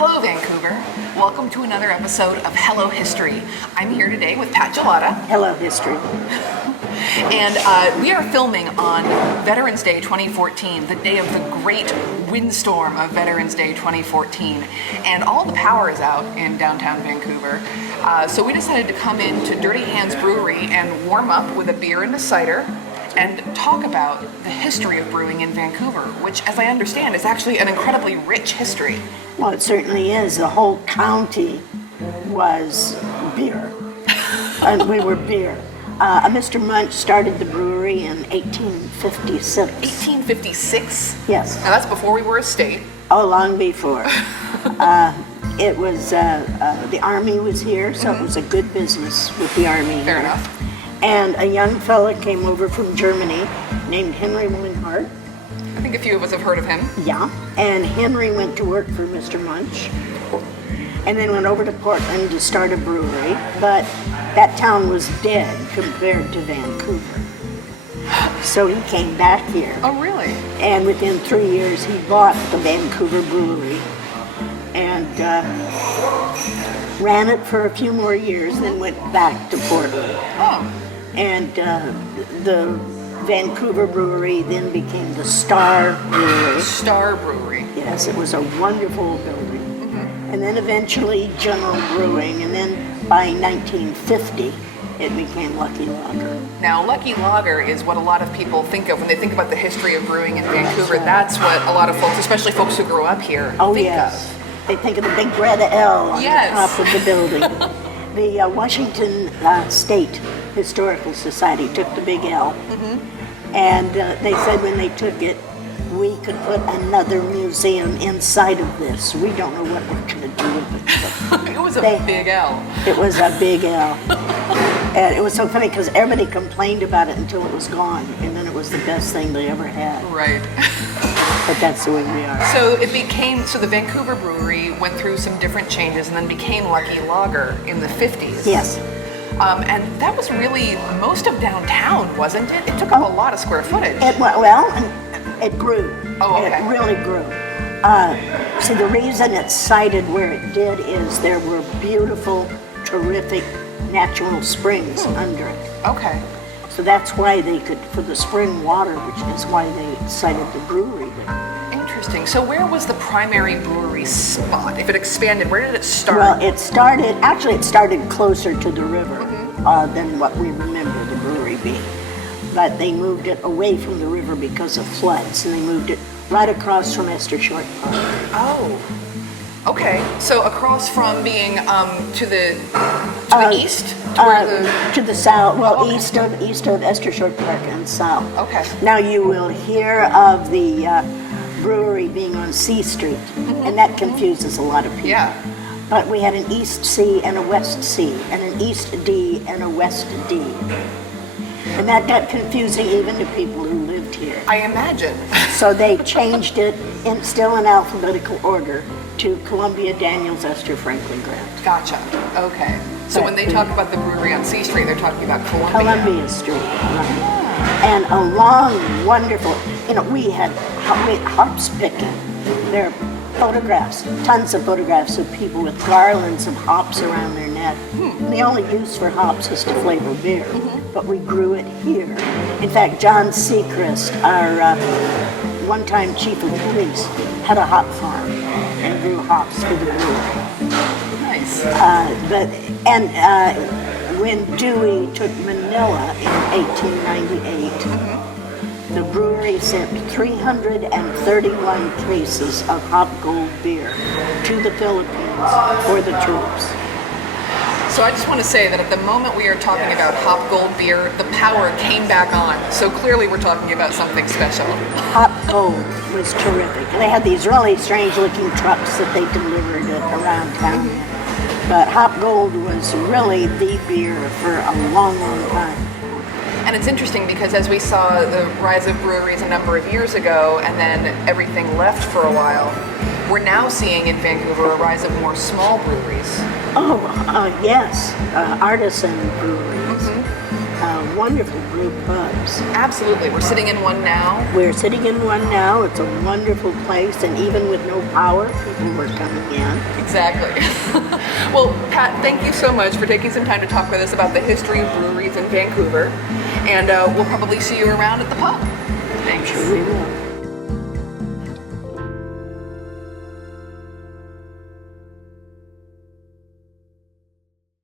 Hello, Vancouver. Welcome to another episode of Hello History. I'm here today with Pat Jollota. Hello, History. And we are filming on Veterans Day 2014, the day of the great windstorm of Veterans Day 2014. And all the power is out in downtown Vancouver. So we decided to come into Dirty Hands Brewery and warm up with a beer and a cider and talk about the history of brewing in Vancouver, which, as I understand, is actually an incredibly rich history. Well, it certainly is. The whole county was beer. And we were beer. Mr. Munch started the brewery in 1856. 1856? Yes. Now that's before we were a state. Oh, long before. It was, the Army was here, so it was a good business with the Army. Fair enough. And a young fella came over from Germany named Henry Winhart. I think a few of us have heard of him. Yeah. And Henry went to work for Mr. Munch and then went over to Portland to start a brewery. But that town was dead compared to Vancouver. So he came back here. Oh, really? And within 3 years, he bought the Vancouver brewery and ran it for a few more years, then went back to Portland. Oh. And the Vancouver brewery then became the Star Brewery. Star Brewery. Yes, it was a wonderful building. Mm-hmm. And then eventually General Brewing, and then by 1950, it became Lucky Lager. Now, Lucky Lager is what a lot of people think of when they think about the history of brewing in Vancouver. That's what a lot of folks, especially folks who grew up here, think of. They think of the big red L on the top of the building. The Washington State Historical Society took the big L, and they said when they took it, we could put another museum inside of this. We don't know what we're going to do with it. It was a big L. It was a big L. And it was so funny because everybody complained about it until it was gone, and then it was the best thing they ever had. Right. But that's the way we are. So the Vancouver Brewery went through some different changes and then became Lucky Lager in the 50s. Yes. And that was really most of downtown, wasn't it? It took up a lot of square footage. It grew. Oh, okay. It really grew. See, the reason it's cited where it did is there were beautiful, terrific natural springs under it. Okay. So that's why they could, for the spring water, which is why they cited the brewery there. Interesting. So where was the primary brewery spot? If it expanded, where did it start? Well, it started closer to the river than what we remember the brewery being. But they moved it away from the river because of floods, and they moved it right across from Esther Short Park. Oh, okay. So across from being to the east, to the south. Well, east of Esther Short Park and south. Okay. Now you will hear of the brewery being on C Street, and that confuses a lot of people. Yeah. But we had an East C and a West C, and an East D and a West D. And that got confusing even to people who lived here. I imagine. So they changed it, still in alphabetical order, to Columbia, Daniels, Esther, Franklin, Grant. Gotcha. Okay. So when they talk about the brewery on C Street, they're talking about Columbia. Columbia Street, right. And a long, wonderful, we had hops picking. There are photographs, tons of photographs of people with garlands of hops around their neck. The only use for hops is to flavor beer, but we grew it here. In fact, John Seacrest, our one-time chief of police, had a hop farm and grew hops for the brewery. Nice. When Dewey took Manila in 1898, the brewery sent 331 cases of Hop Gold beer to the Philippines for the troops. So I just want to say that at the moment we are talking about Hop Gold beer, the power came back on. So clearly we're talking about something special. Hop Gold was terrific. And they had these really strange-looking trucks that they delivered it around town. But Hop Gold was really the beer for a long, long time. And it's interesting because as we saw the rise of breweries a number of years ago and then everything left for a while, we're now seeing in Vancouver a rise of more small breweries. Oh, yes, artisan breweries. wonderful brew pubs. Absolutely. We're sitting in one now. We're sitting in one now. It's a wonderful place, and even with no power, people were coming in. Exactly. Well, Pat, thank you so much for taking some time to talk with us about the history of breweries in Vancouver. And we'll probably see you around at the pub. Thanks. Sure we will.